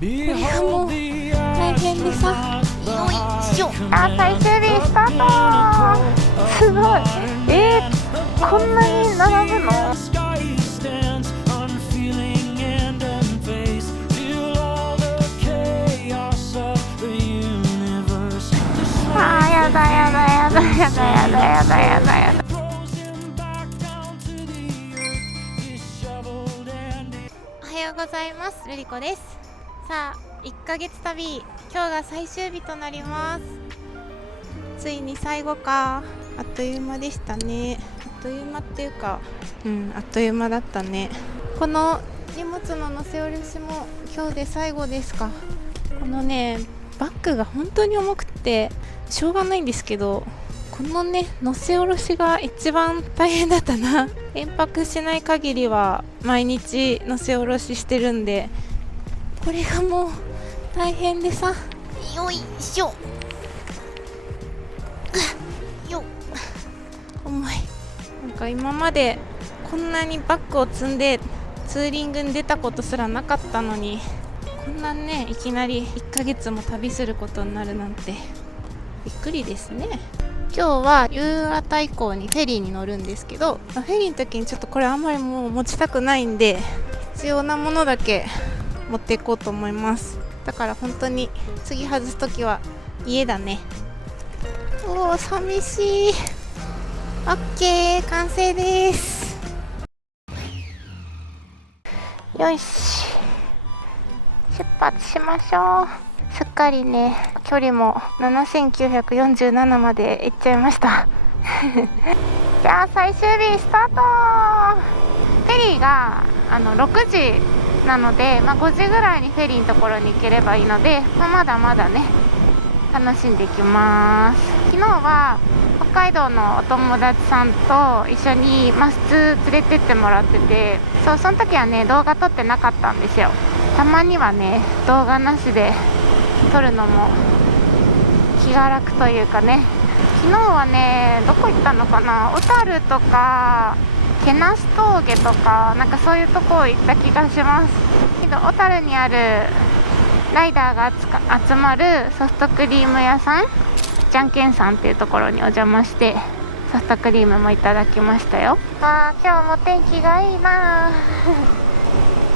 れがもう大変でさ、よいしょ。最終日スタート。すごい。こんなに並ぶの？やだやだやだやだやだやだやだやだ。おはようございます。ルリコです。さあ、1ヶ月旅、今日が最終日となります。ついに最後か。あっという間でしたね。あっという間っていうか、あっという間だったね。この荷物の乗せ下ろしも今日で最後ですか。このね、バッグが本当に重くてしょうがないんですけど、このね、乗せ下ろしが一番大変だったな。連泊しない限りは毎日乗せ下ろししてるんで、これがもう大変でさ、よいしょ。よっ、重い。なんか今までこんなにバッグを積んでツーリングに出たことすらなかったのに、こんなね、いきなり1ヶ月も旅することになるなんてびっくりですね。今日は夕方以降にフェリーに乗るんですけど、フェリーの時にちょっとこれあんまりもう持ちたくないんで、必要なものだけ持っていこうと思います。だから本当に次外す時は家だね。おー、寂しい。オッケー、完成です。よし、出発しましょう。すっかりね、距離も7947まで行っちゃいましたじゃあ最終日スタート。フェリーが6時なので、5時ぐらいにフェリーのところに行ければいいので、まだまだね、楽しんでいきます。昨日は北海道のお友達さんと一緒にマスツ連れてってもらってて、その時はね、動画撮ってなかったんですよ。たまにはね、動画なしで撮るのも気が楽というかね。昨日はね、どこ行ったのかな、小樽とか毛無峠とか、なんかそういうとこ行った気がします。けど小樽にあるライダーが集まるソフトクリーム屋さん、じゃんけんさんっていうところにお邪魔してソフトクリームもいただきましたよ。今日も天気がいいな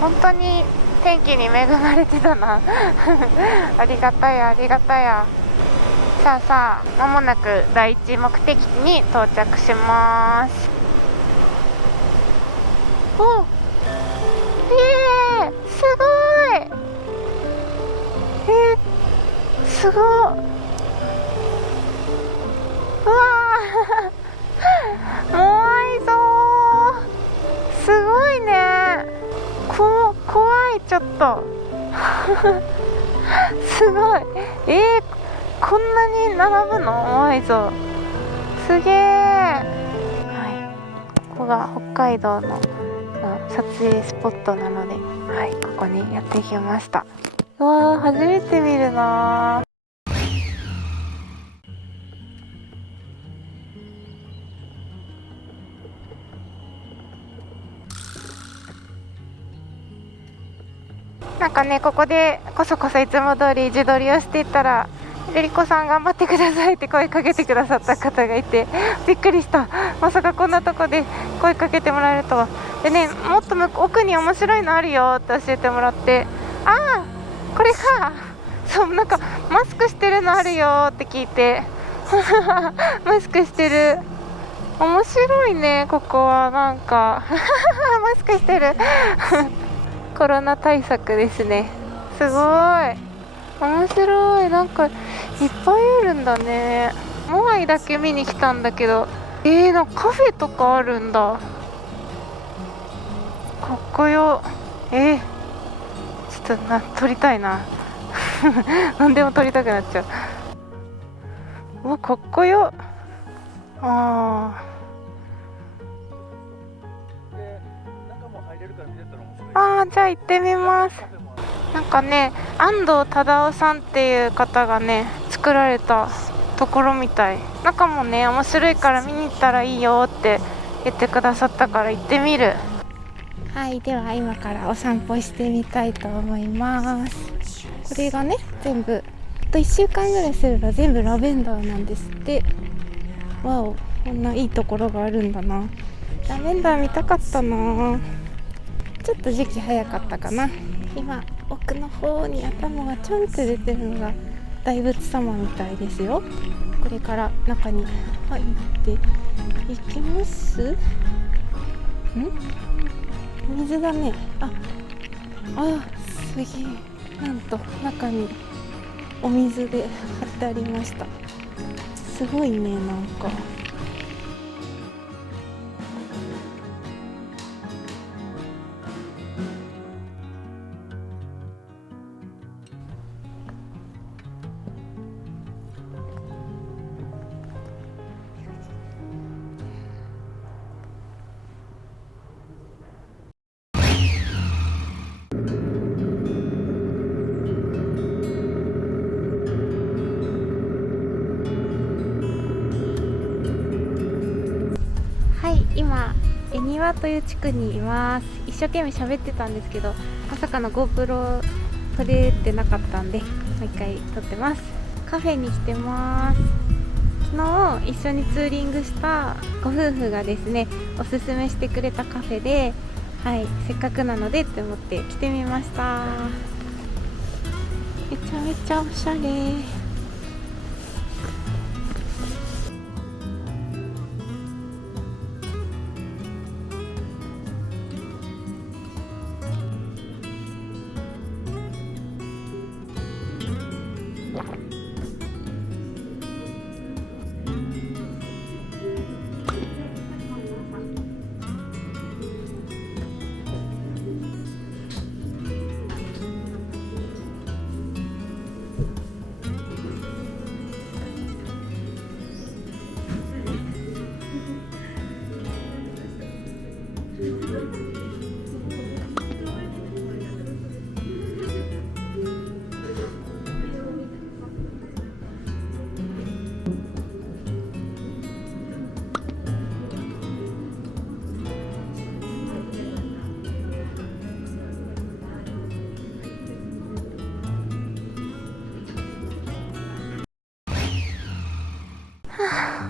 本当に天気に恵まれてたなありがたやありがたや。さあ間もなく第一目的地に到着します。お、すごい。すごい。うわーモアイ像、すごいね。怖い、ちょっとすごい。こんなに並ぶの？モアイ像すげー。ここが北海道の撮影スポットなので、ここにやってきました。うわー、初めて見るな。なんかね、ここでこそいつも通り自撮りをしていったら、ルリコさん頑張ってくださいって声かけてくださった方がいて、びっくりした。まさかこんなとこで声かけてもらえるとは。でね、もっと奥に面白いのあるよって教えてもらって、これか。そう、なんかマスクしてるのあるよって聞いてマスクしてる。面白いね、ここは。なんかマスクしてるコロナ対策ですね。すごい面白い。なんかいっぱいあるんだね。モアイだけ見に来たんだけど、なんかカフェとかあるんだ。かっこよ。ちょっと撮りたいな何でも撮りたくなっちゃう。かっこよ。じゃあ行ってみます。なんかね、安藤忠雄さんっていう方がね作られたところみたい。中もね面白いから見に行ったらいいよって言ってくださったから行ってみる。はい、では今からお散歩してみたいと思います。これがね全部あと1週間ぐらいすれば全部ラベンダーなんですって。わお、こんないいところがあるんだな。ラベンダー見たかったな。ちょっと時期早かったかな。今奥の方に頭がちょんって出てるのが大仏様みたいですよ。これから中に入っていきます。水だね。すげえ。なんと中にお水で貼ってありました。すごいね。なんか今恵庭という地区にいます。一生懸命喋ってたんですけど、まさかの GoPro 撮れてなかったんでもう一回撮ってます。カフェに来てます。昨日一緒にツーリングしたご夫婦がですねおすすめしてくれたカフェで、せっかくなのでって思って来てみました。めちゃめちゃおしゃれ。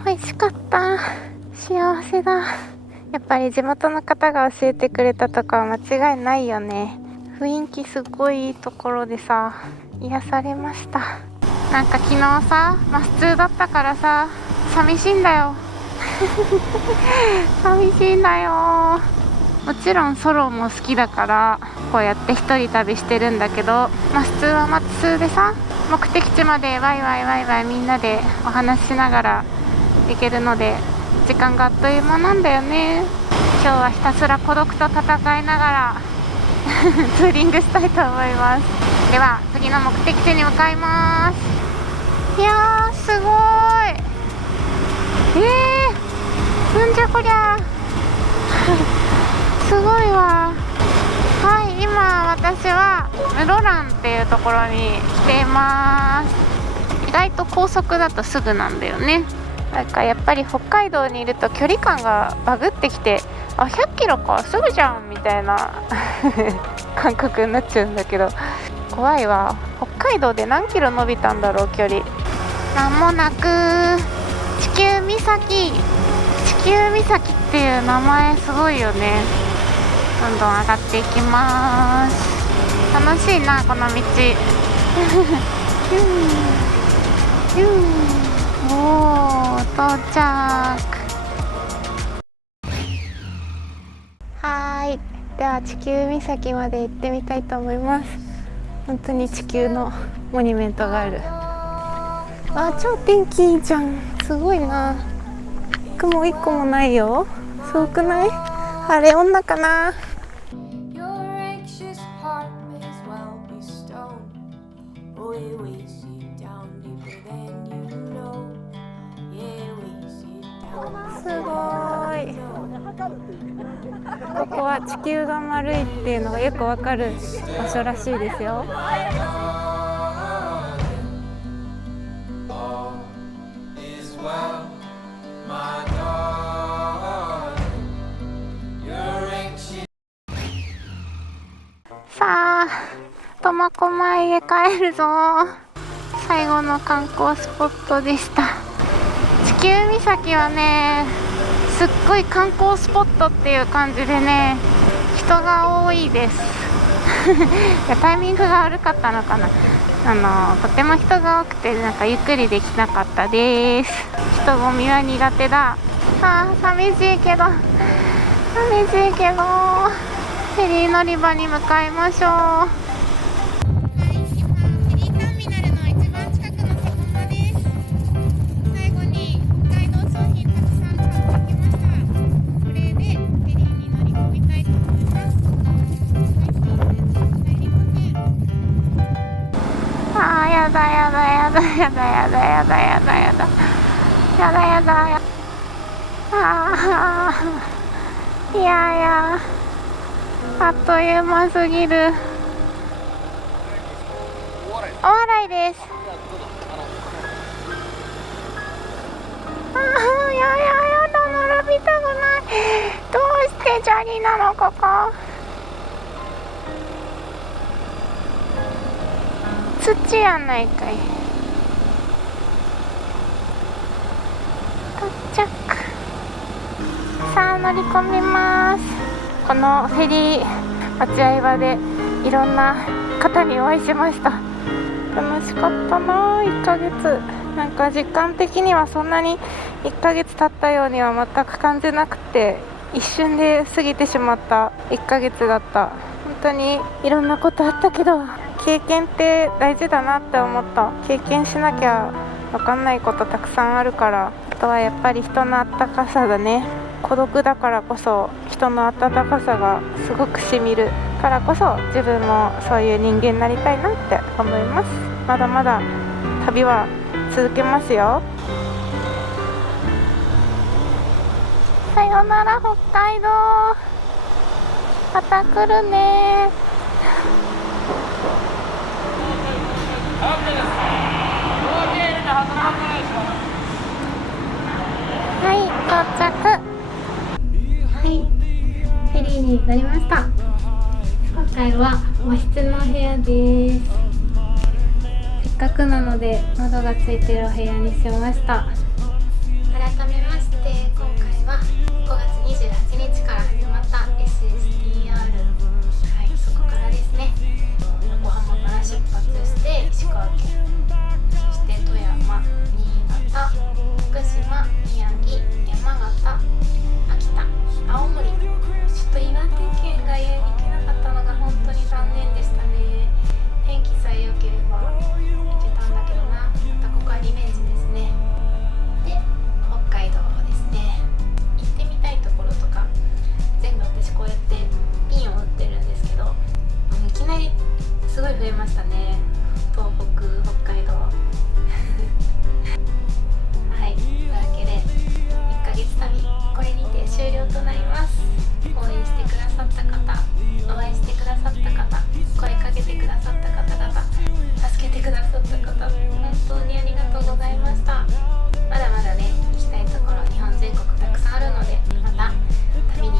美味しかった。幸せだ。やっぱり地元の方が教えてくれたとかは間違いないよね。雰囲気すごいいいところでさ、癒されました。なんか昨日さ、普通だったからさ、寂しいんだよ寂しいんだよ。もちろんソロも好きだからこうやって一人旅してるんだけど、普通は普通でさ、目的地までワイワイみんなでお話ししながら行けるので時間があっという間なんだよね。今日はひたすら孤独と戦いながらツーリングしたいと思います。では次の目的地に向かいます。いやーすごーい。なんじゃこりゃすごいわ。今私は室蘭っていうところに来ています。意外と高速だとすぐなんだよね。なんかやっぱり北海道にいると距離感がバグってきて、100キロかすぐじゃんみたいな感覚になっちゃうんだけど、怖いわ。北海道で何キロ伸びたんだろう距離。間もなく地球岬っていう名前すごいよね。どんどん上がっていきます。楽しいなこの道おー到着。では地球岬まで行ってみたいと思います。本当に地球のモニュメントがある。超天気いいじゃん。すごいな。雲一個もないよ。すごくない？晴れ女かな。すごい。ここは地球が丸いっていうのがよくわかる場所らしいですよ。さあ到苫小牧へ帰るぞ。最後の観光スポットでした。地球岬はね、すっごい観光スポットっていう感じでね、人が多いですいやタイミングが悪かったのかな。とても人が多くて、なんかゆっくりできなかったです。人混みは苦手だ。寂しいけどフェリー乗り場に向かいましょう。やだいやあっという間すぎる。お笑いです。やだ、並びたくない。どうして砂利なのここ。土やないかい。到着。さあ乗り込みます。このフェリー待合場でいろんな方にお会いしました。楽しかったな。1ヶ月なんか時間的にはそんなに1ヶ月経ったようには全く感じなくて、一瞬で過ぎてしまった1ヶ月だった。本当にいろんなことあったけど、経験って大事だなって思った。経験しなきゃ分かんないことたくさんあるから。あとはやっぱり人の温かさだね。孤独だからこそ人の温かさがすごくしみるからこそ、自分もそういう人間になりたいなって思います。まだまだ旅は続けますよ。さよなら北海道、また来るね。はい、到着。はい、フェリーに乗りました。今回は和室の部屋です。せっかくなので窓がついてるお部屋にしました。改めまして、今回は5月28日から始まった SSTR、そこからですね、横浜から出発して石川県、そして富山、新潟、福島、宮城、山形、秋田、青森、ちょっと岩手県が行けなかったのが本当に残念でしたね。天気さえ良ければ行けたんだけどな。またここはリベンジですね。で、北海道ですね。行ってみたいところとか全部私こうやってピンを打ってるんですけど、いきなりすごい増えましたね。東北、北海道はい、というわけで1ヶ月旅これにて終了となります。応援してくださった方、お会いしてくださった方、声かけてくださった方々、助けてくださった方、本当にありがとうございました。まだまだね、行きたいところ日本全国たくさんあるので、また旅に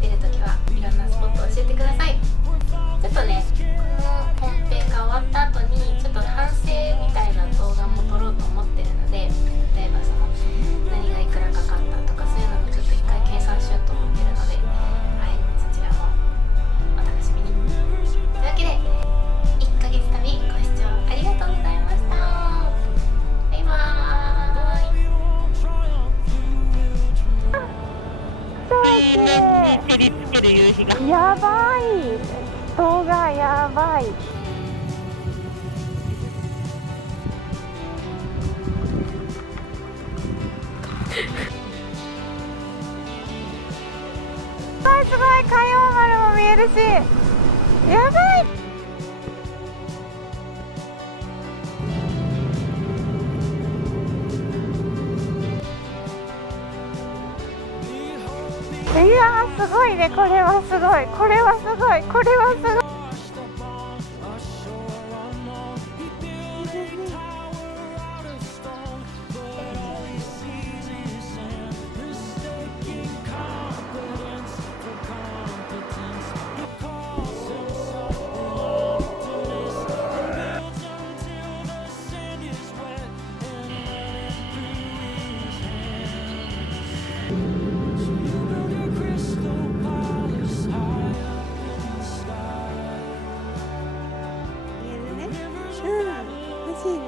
出るときはいろんなスポットを教えてください。ちょっとね、この本編が終わった後にちょっと反省みたいな動画も撮ろうと思ってるので、例えばその何がいくらかかったとか、そういうのもちょっと一回計算しようと思ってるので、そちらもお楽しみに。というわけで1ヶ月旅ご視聴ありがとうございました。バイバーイ。照りつける夕日がやばい。動画やばい。すごい、海王丸も見えるし、やばい。いやー、すごいね。これはすごい、これはすごい、これはすごい。しいね。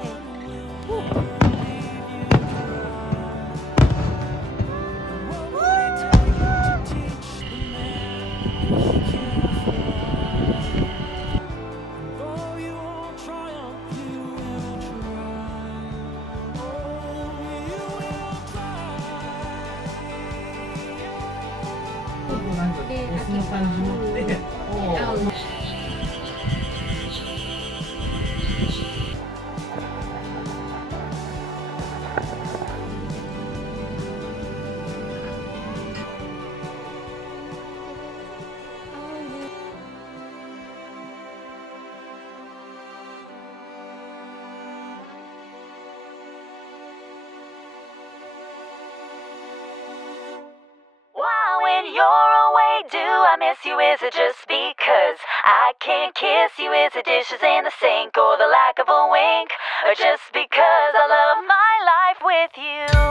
なんかお酢の感じもって、When you're away, do I miss you? Is it just because I can't kiss you? Is it dishes in the sink or the lack of a wink? Or just because I love my life with you?